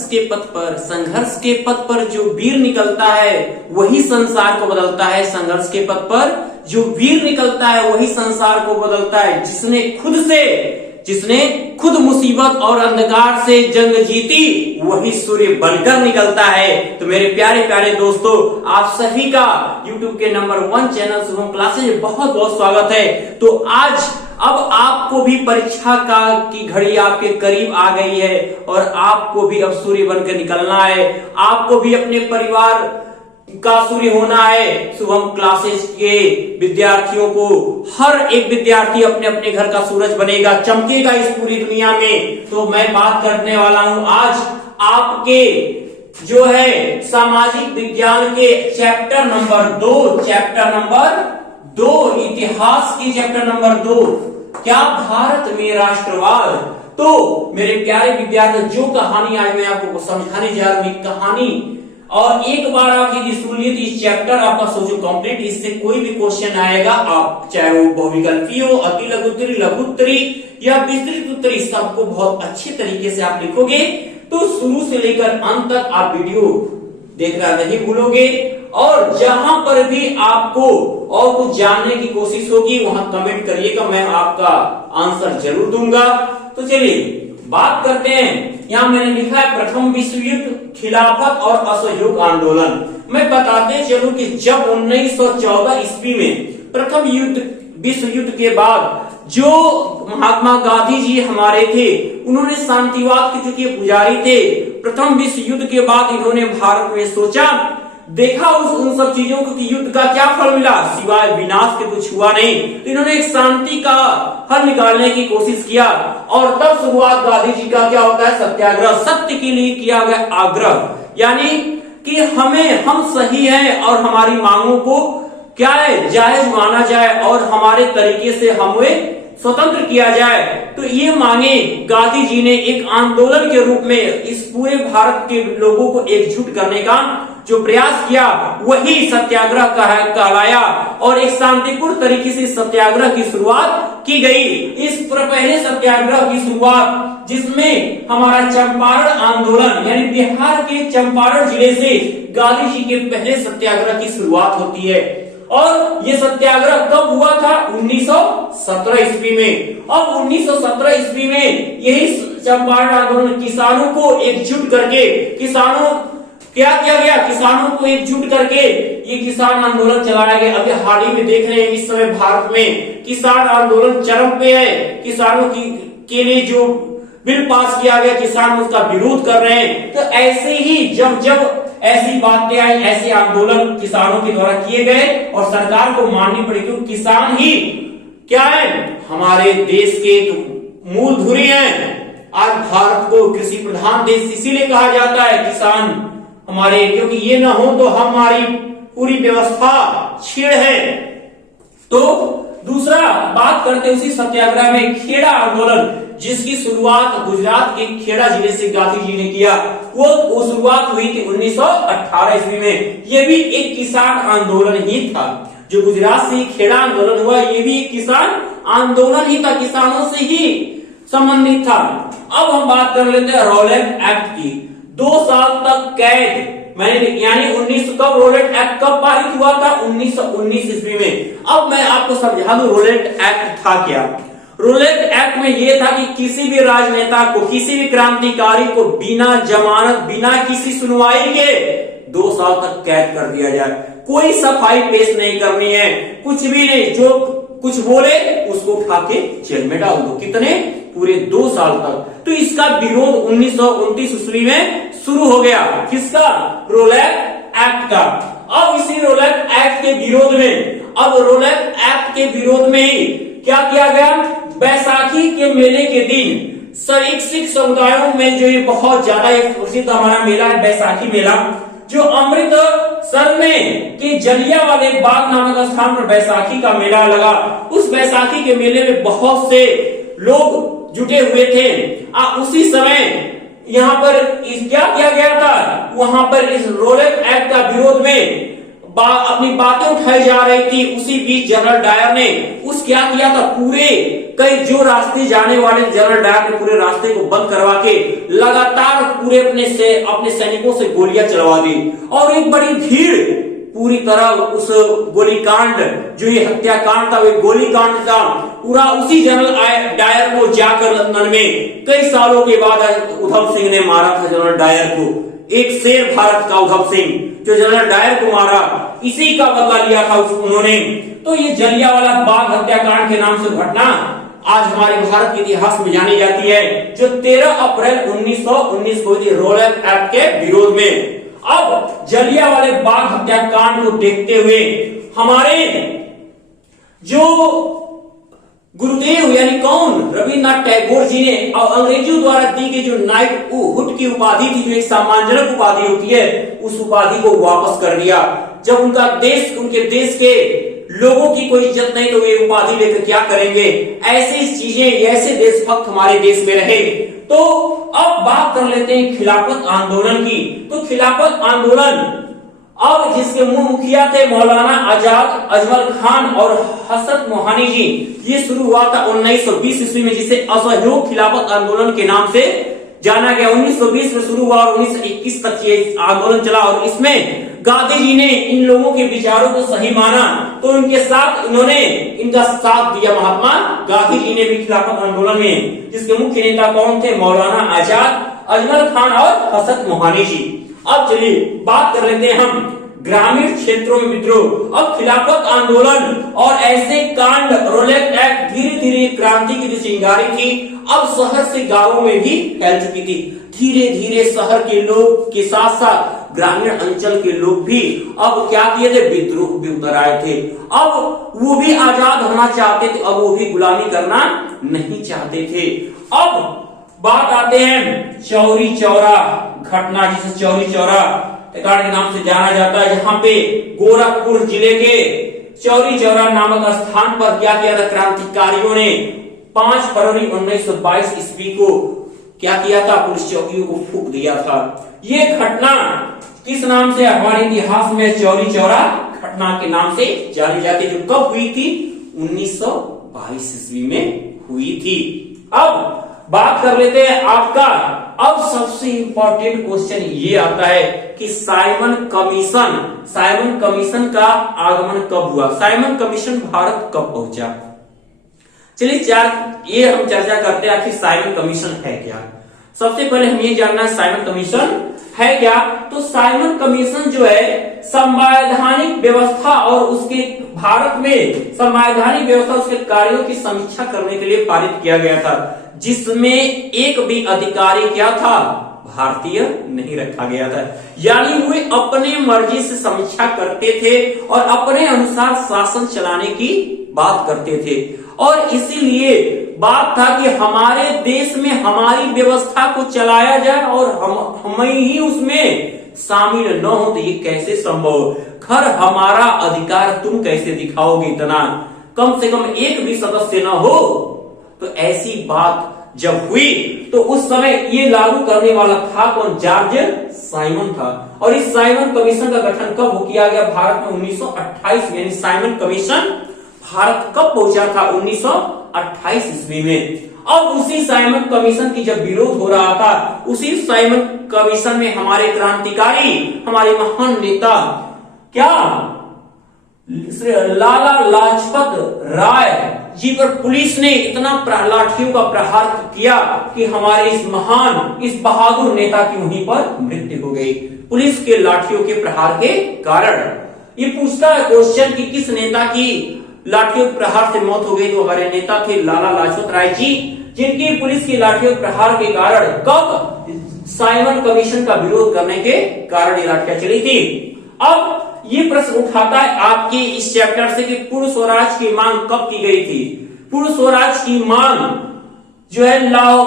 संघर्ष के पथ पर जो वीर निकलता है वही संसार को बदलता है। संघर्ष के पथ पर जो वीर निकलता है वही संसार को बदलता है। जिसने खुद मुसीबत और अंधकार से जंग जीती वही सूर्य बनकर निकलता है। तो मेरे प्यारे प्यारे दोस्तों, आप सभी का YouTube के नंबर 1 चैनल शुभम क्लासेज में बहुत बहुत स्वागत है। तो आज अब आपको भी परीक्षा की घड़ी आपके करीब आ गई है और आपको भी अब सूर्य बनकर निकलना है। आपको भी अपने परिवार का सूर्य होना है। शुभम क्लासेस के विद्यार्थियों को हर एक विद्यार्थी अपने अपने घर का सूरज बनेगा, चमकेगा इस पूरी दुनिया में। तो मैं बात करने वाला हूं आज आपके जो है सामाजिक विज्ञान के चैप्टर नंबर 2 इतिहास की चैप्टर नंबर 2, क्या भारत में राष्ट्रवाद। तो मेरे प्यारे विद्यार्थी, जो कहानी आज मैं आपको समझाने जा रहा हूं, कहानी और एक बार आप यदि सुन लिए तो इस चैप्टर आपका सोचो कंप्लीट। इससे कोई भी क्वेश्चन आएगा, आप चाहे वो बहुविकल्पी हो, अति लघुत्तरी, लघुत्तरी या विस्तृत उत्तरी, सबको बहुत अच्छे तरीके से आप लिखोगे। तो शुरू से लेकर अंत तक आप वीडियो देखना नहीं भूलोगे और जहां पर भी आपको और कुछ जानने की कोशिश होगी वहां कमेंट करिएगा, मैं आपका आंसर जरूर दूंगा। तो चलिए बात करते हैं। यहाँ मैंने लिखा है प्रथम विश्व युद्ध, खिलाफत और असहयोग आंदोलन। मैं बताते चलूं कि जब 1914 ईस्वी में प्रथम विश्व युद्ध के बाद जो महात्मा गांधी जी हमारे थे, उन्होंने शांतिवाद के चूंकि पुजारी थे, प्रथम विश्व युद्ध के बाद इन्होंने भारत में सोचा, देखा उन सब चीजों को कि युद्ध का क्या फल मिला, सिवाय विनाश के कुछ हुआ नहीं। तो इन्होंने एक शांति का हल निकालने की कोशिश किया और तब शुरुआत गांधी जी का क्या होता है, सत्याग्रह। सत्य के लिए किया गया आग्रह, यानी कि हम सही हैं और हमारी मांगों को क्या है, जायज माना जाए और हमारे तरीके से हमें स्वतंत्र किया जाए। तो ये मांगे गांधी जी ने एक आंदोलन के रूप में इस पूरे भारत के लोगों को एकजुट करने का जो प्रयास किया वही सत्याग्रह कहलाया और एक शांतिपूर्ण तरीके से सत्याग्रह की शुरुआत की गई। इस पहले सत्याग्रह की शुरुआत जिसमें हमारा चंपारण आंदोलन यानी बिहार के चंपारण जिले से गांधी जी के पहले सत्याग्रह की शुरुआत होती है। और ये सत्याग्रह कब हुआ था, 1917 ईस्वी में। अब 1917 ईस्वी में यही चंपारण आंदोलन किसानों को एकजुट करके क्या किया गया, किसानों को एकजुट करके ये किसान आंदोलन चलाया गया। अभी हाल ही में देख रहे हैं इस समय भारत में किसान आंदोलन चरम पे है। किसानों के लिए जो बिल पास किया गया, किसान उसका विरोध कर रहे हैं। तो ऐसे ही जब ऐसी बातें आई, ऐसे आंदोलन किसानों के द्वारा किए गए और सरकार को माननी पड़ी, क्योंकि किसान ही क्या है, हमारे देश के एक मूल धुरी है। आज भारत को कृषि प्रधान देश इसीलिए कहा जाता है, किसान हमारे, क्योंकि ये ना हो तो हमारी पूरी व्यवस्था छीड़ है। तो दूसरा बात करते उसी सत्याग्रह में खेड़ा आंदोलन, जिसकी शुरुआत गुजरात के खेड़ा जिले से गांधी जी ने किया। वो शुरुआत हुई थी 1918 ईस्वी में। ये भी एक किसान आंदोलन ही था। जो गुजरात से खेड़ा आंदोलन हुआ, ये भी एक किसान आंदोलन ही था, किसानों से ही संबंधित था। अब हम बात कर लेते हैं रॉलेट एक्ट की। 2 साल तक कैद, यानी 1900 कब रोलेट एक्ट कब पारित हुआ था, 1919 ईस्वी में। अब मैं आपको समझा दूं रोलेट एक्ट था क्या। रोलेट एक्ट में यह था कि किसी भी राजनेता को, किसी भी क्रांतिकारी को बिना जमानत, बिना किसी सुनवाई के 2 साल तक कैद कर दिया जाए। कोई सफाई पेश नहीं करनी है, कुछ भी नहीं, जो कुछ बोले उसको उठा के जेल में डाल दो। कितने, पूरे 2 साल तक। तो इसका विरोध 1929 ईस्वी में शुरू हो गया। किसका, रोलेट एक्ट का। अब इसी रोलेट एक्ट के विरोध में, अब रोलेट एक्ट के विरोध में ही क्या किया गया, बैसाखी के मेले के दिन सिख समुदायों में जो ये बहुत ज्यादा एक प्रसिद्ध हमारा मेला है बैसाखी मेला, जो अमृतसर में के जलियांवाला बाग नामक स्थान पर बैसाखी का मेला लगा। उस बैसाखी के मेले में बहुत से लोग जुटे हुए थे। उसी समय यहाँ पर क्या किया गया था, वहां पर इस रोलेट एक्ट का विरोध में अपनी बातें उठाई जा रही थी। उसी बीच जनरल डायर ने उस कुछ क्या किया था, पूरे कई जो रास्ते जाने वाले जनरल डायर ने पूरे रास्ते को बंद करवा के लगातार पूरे अपने सैनिकों से गोलियां चलवा दी और एक बड़ी भीड़ पूरी तरह उस गोलीकांड, जो ये हत्याकांड था, वो गोलीकांड था पूरा उसी जनरल डायर को जाकर लंदन में कई सालों के बाद उधम सिंह ने मारा था जनरल डायर को। एक शेर भारत का उधम सिंह जो जनरल डायर को मारा, इसी का बदला लिया था उन्होंने। तो ये जलियांवाला बाग हत्याकांड के नाम से घटना आज हमारे भारत के इतिहास में जानी जाती है, जो 13 अप्रैल 1919 को हुई थी रॉलेट एक्ट के विरोध में। अब जलियांवाले बाग हत्याकांड को देखते हुए हमारे जो गुरुदेव यानी कौन, रविन्द्रनाथ टैगोर जी ने अंग्रेजों द्वारा दी गई जो नाइटहुड की उपाधि थी, जो एक सम्मानजनक उपाधि होती है, उस उपाधि को वापस कर दिया। जब उनके देश के लोगों की कोई इज्जत नहीं तो वे उपाधि लेकर क्या करेंगे, ऐसी चीजें, ऐसे देशभक्त हमारे देश में रहे। तो अब बात कर लेते हैं खिलाफत आंदोलन की। तो खिलाफत आंदोलन अब जिसके मुखिया थे मौलाना आजाद अजमल खान और हसरत मोहानी जी, ये शुरू हुआ था 1920 ईस्वी में, जिसे असहयोग खिलाफत आंदोलन के नाम से जाना गया। 1920 में शुरू हुआ और 1921 तक ये आंदोलन चला और इसमें गांधी जी ने इन लोगों के विचारों को सही माना तो उनके साथ इनका साथ दिया महात्मा गांधी जी ने भी खिलाफत आंदोलन में, जिसके मुख्य नेता कौन थे, मौलाना आजाद अजमल खान और हसरत मोहानी जी। अब चलिए बात कर लेते हैं हम ग्रामीण क्षेत्रों में विद्रोह। अब खिलाफत आंदोलन और ऐसे कांड, रोलेट एक्ट धीरे धीरे क्रांति की जो चिंगारी थी अब शहर से गांवों में भी फैल चुकी थी। धीरे धीरे शहर के लोग के साथ साथ ग्रामीण अंचल के लोग भी अब क्या किए थे, विद्रोह भी उतर आए थे। अब वो भी आजाद होना चाहते थे, अब वो भी गुलामी करना नहीं चाहते थे। अब बात आते हैं चौरी चौरा घटना, जिसे चौरी चौरा हत्याकांड के नाम से जाना जाता है, जहां पे गोरखपुर जिले के चौरी चौरा नामक स्थान पर क्या किया था, क्रांतिकारियों ने 5 फरवरी 1922 ईस्वी को क्या किया था, पुलिस चौकियों को फूंक दिया था। ये घटना किस नाम से हमारे इतिहास में चौरी चौरा घटना के नाम से जानी जाती है, जो कब हुई थी, 1922 ईस्वी में हुई थी। अब बात कर लेते हैं आपका, अब सबसे इंपॉर्टेंट क्वेश्चन ये आता है कि साइमन कमीशन का आगमन कब हुआ, साइमन कमीशन भारत कब पहुंचा। चलिए ये हम चर्चा करते हैं आखिर साइमन कमीशन है क्या। सबसे पहले हम ये जानना है साइमन कमीशन है क्या। तो साइमन कमीशन जो है संवैधानिक व्यवस्था और उसके भारत में संवैधानिक व्यवस्था उसके कार्यों की समीक्षा करने के लिए पारित किया गया था, जिसमें एक भी अधिकारी क्या था, भारतीय नहीं रखा गया था। यानी वे अपने मर्जी से समीक्षा करते थे और अपने अनुसार शासन चलाने की बात करते थे। और इसीलिए बात था कि हमारे देश में हमारी व्यवस्था को चलाया जाए और हम ही उसमें शामिल न हो, तो ये कैसे संभव। घर हमारा अधिकार तुम कैसे दिखाओगे, इतना कम से कम एक भी सदस्य न हो। तो ऐसी बात जब हुई तो उस समय ये लागू करने वाला था कौन, जॉर्ज साइमन था। और इस साइमन कमीशन का गठन कब किया गया, भारत में 1928 में। यानी साइमन कमीशन भारत कब पहुंचा था, 1928 ईस्वी में। अब उसी साइमन कमीशन की जब विरोध हो रहा था, उसी साइमन कमीशन में हमारे क्रांतिकारी, हमारे महान नेता क्या लाला लाजपत राय जी पर पुलिस ने इतना लाठियों का प्रहार किया कि हमारे इस बहादुर नेता की वहीं पर मृत्यु हो गई, पुलिस के लाठियों के प्रहार के कारण। ये पूछता है क्वेश्चन कि किस नेता की लाठियों के प्रहार से मौत हो गई, तो हमारे नेता थे लाला लाजपत राय जी, जिनकी पुलिस की लाठियों के प्रहार के कारण, कब, साइमन कमीशन का विरोध करने के कारण ये लाठियां चली थी। अब ये प्रश्न उठाता है आपके इस चैप्टर से कि पूर्ण स्वराज की मांग कब की गई थी। पूर्ण स्वराज की मांग जो है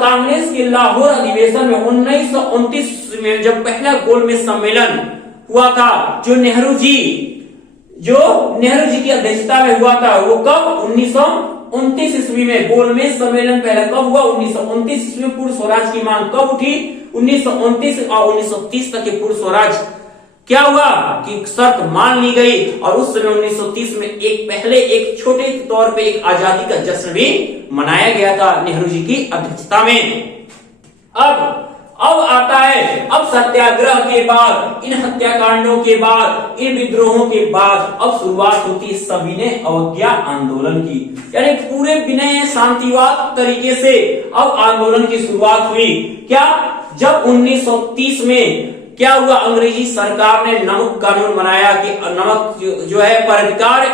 कांग्रेस के लाहौर अधिवेशन में 1929 में जब पहला गोलमेज सम्मेलन हुआ था, जो नेहरू जी की अध्यक्षता में हुआ था, वो कब, 1929 ईस्वी में। गोलमेज सम्मेलन पहला कब हुआ, 1929 ईस्वी में। पूर्ण स्वराज की मांग कब उठी, 1929 और 1930 तक के पूर्ण स्वराज क्या हुआ कि शर्त मान ली गई और उस समय 1930 में एक छोटे तौर पे एक आजादी का जश्न भी मनाया गया था नेहरू जी की अध्यक्षता में। अब आता है, अब सत्याग्रह के बाद, इन हत्याकांडों के बाद, इन विद्रोहों के बाद अब शुरुआत होती है सविनय अवज्ञा आंदोलन की। यानी पूरे विनय शांतिवाद तरीके से अब आंदोलन की शुरुआत हुई। क्या, जब 1930 में क्या हुआ, अंग्रेजी सरकार ने नमक कानून बनाया कि नमक जो है पर अधिकार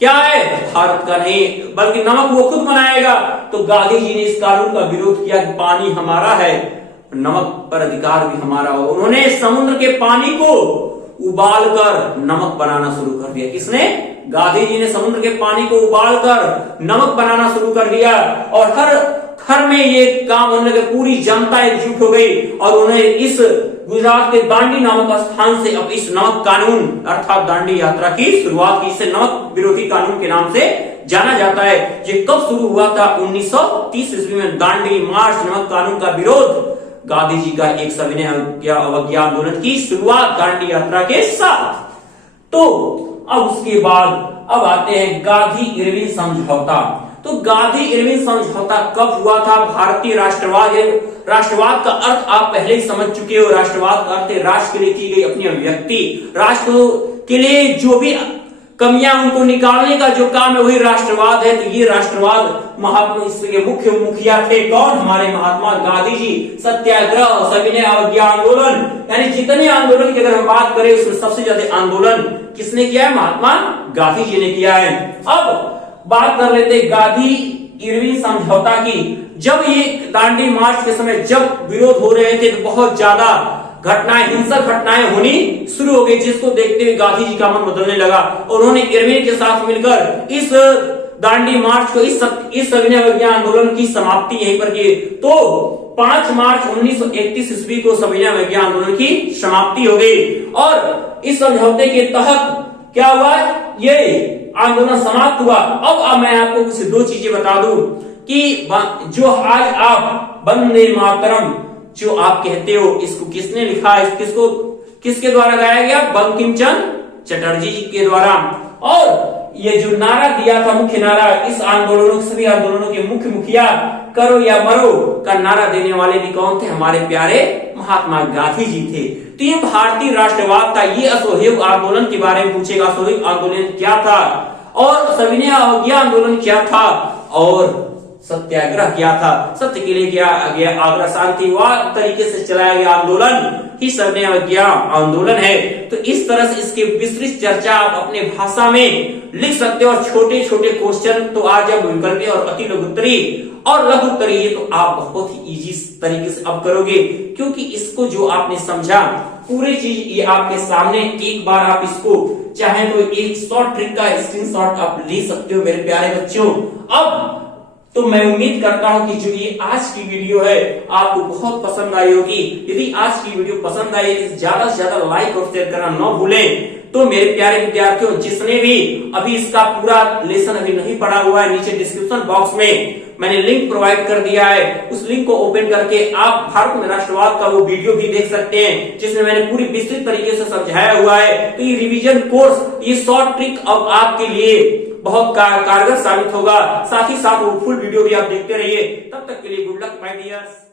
क्या है, भारत का नहीं बल्कि नमक वो खुद बनाएगा। तो गांधी जी ने इस कानून का विरोध किया कि पानी हमारा है, नमक पर अधिकार भी हमारा हो। उन्होंने समुद्र के पानी को उबालकर नमक बनाना शुरू कर दिया। किसने? गांधी जी ने समुद्र के पानी को उबालकर नमक बनाना शुरू कर दिया और हर घर में ये काम होने लगे, पूरी जनता एकजुट हो गई और उन्हें इस गुजरात के दांडी नामक स्थान से अब इस नमक कानून अर्थात दांडी यात्रा की शुरुआत की। इसे नमक विरोधी कानून के नाम से जाना जाता है। ये कब शुरू हुआ था? 1930 ईस्वी में दांडी मार्च नमक कानून का विरोध, गांधी जी का एक सविनय अवज्ञा आंदोलन की शुरुआत दांडी यात्रा के साथ। तो अब उसके बाद अब आते हैं गांधी इरविन समझौता। तो गांधी इरविन समझौता कब हुआ था? भारतीय राष्ट्रवाद का अर्थ आप पहले ही समझ चुके हो। राष्ट्रवाद का अर्थ है राष्ट्र के लिए की गई अपनी अभिव्यक्ति, राष्ट्र के लिए जो भी कमियां उनको निकालने का जो काम है वही राष्ट्रवाद है। तो ये राष्ट्रवाद महात्मा, इसके मुख्य मुखिया थे कौन? हमारे महात्मा गांधी जी। सत्याग्रह, सविनय अवज्ञा आंदोलन, यानी जितने आंदोलन की अगर हम बात करें उसमें सबसे ज्यादा आंदोलन किसने किया है? महात्मा गांधी जी ने किया है। अब बात कर लेते गांधी इरविन समझौता की। जब ये दांडी मार्च के समय जब विरोध हो रहे थे तो बहुत ज्यादा घटनाएं, हिंसक घटनाएं होनी शुरू हो गई, जिसको देखते हुए गांधी जी का मन बदलने लगा और उन्होंने इरविन के साथ मिलकर इस दांडी मार्च को, इस सविनय अवज्ञा आंदोलन की समाप्ति यहीं पर की। तो 5 मार्च 1931 ईस्वी को सविनय अवज्ञा आंदोलन की समाप्ति हो गई और इस समझौते के तहत क्या हुआ? ये आंदोलन समाप्त हुआ। अब मैं आपको कुछ 2 चीजें बता दूं कि जो आज आप वंदे मातरम जो आप कहते हो, इसको किसने लिखा है? किसके द्वारा गाया गया? बंकिम चंद्र चटर्जी जी के द्वारा। और ये जो नारा दिया था, मुख्य नारा, इस आंदोलनों, सभी आंदोलनों के मुख्य मुखिया, करो या मरो का नारा देने वाले भी कौन थे? हमारे प्यारे महात्मा गांधी जी थे। तो ये भारतीय राष्ट्रवाद था। ये असहयोग आंदोलन के बारे में पूछेगा, असहयोग आंदोलन क्या था और सविनय अवज्ञा आंदोलन क्या था और सत्याग्रह क्या था। सत्य के लिए क्या गया आग्रह, शांतिवाद तरीके से चलाया गया आंदोलन ही सविनय अवज्ञा आंदोलन है। तो इस तरह से इसकी विस्तृत चर्चा आप अपने भाषा में लिख सकते हो और छोटे छोटे क्वेश्चन तो आज अब विकल्पी और अति लघुत्तरी और लघुत्तरी ये तो आप बहुत ही इजी तरीके से अब करोगे, क्योंकि इसको जो आपने समझा पूरी चीज ये आपके सामने। एक बार आप इसको चाहे तो एक शॉर्ट ट्रिक का स्क्रीनशॉट आप ले सकते हो मेरे प्यारे बच्चों। अब तो मैं उम्मीद करता हूं कि जो ये आज की वीडियो है आपको बहुत पसंद आई होगी। यदि आज की वीडियो पसंद आई तो ज्यादा से ज्यादा लाइक और शेयर करना न भूलें। तो मेरे प्यारे विद्यार्थियों, जिसने भी अभी इसका पूरा लेसन अभी नहीं पढ़ा हुआ है, नीचे डिस्क्रिप्शन बॉक्स में मैंने लिंक प्रोवाइड कर दिया है। उस लिंक को ओपन करके आप भारत में राष्ट्रवाद का वो वीडियो भी देख सकते हैं, जिसमें मैंने पूरी विस्तृत तरीके से समझाया हुआ है। तो ये रिवीजन कोर्स, ये शॉर्ट ट्रिक अब आपके लिए बहुत कारगर साबित होगा। साथ ही साथ वो फुल वीडियो भी आप देखते रहिए। तब तक के लिए गुड लक माय डियर्स।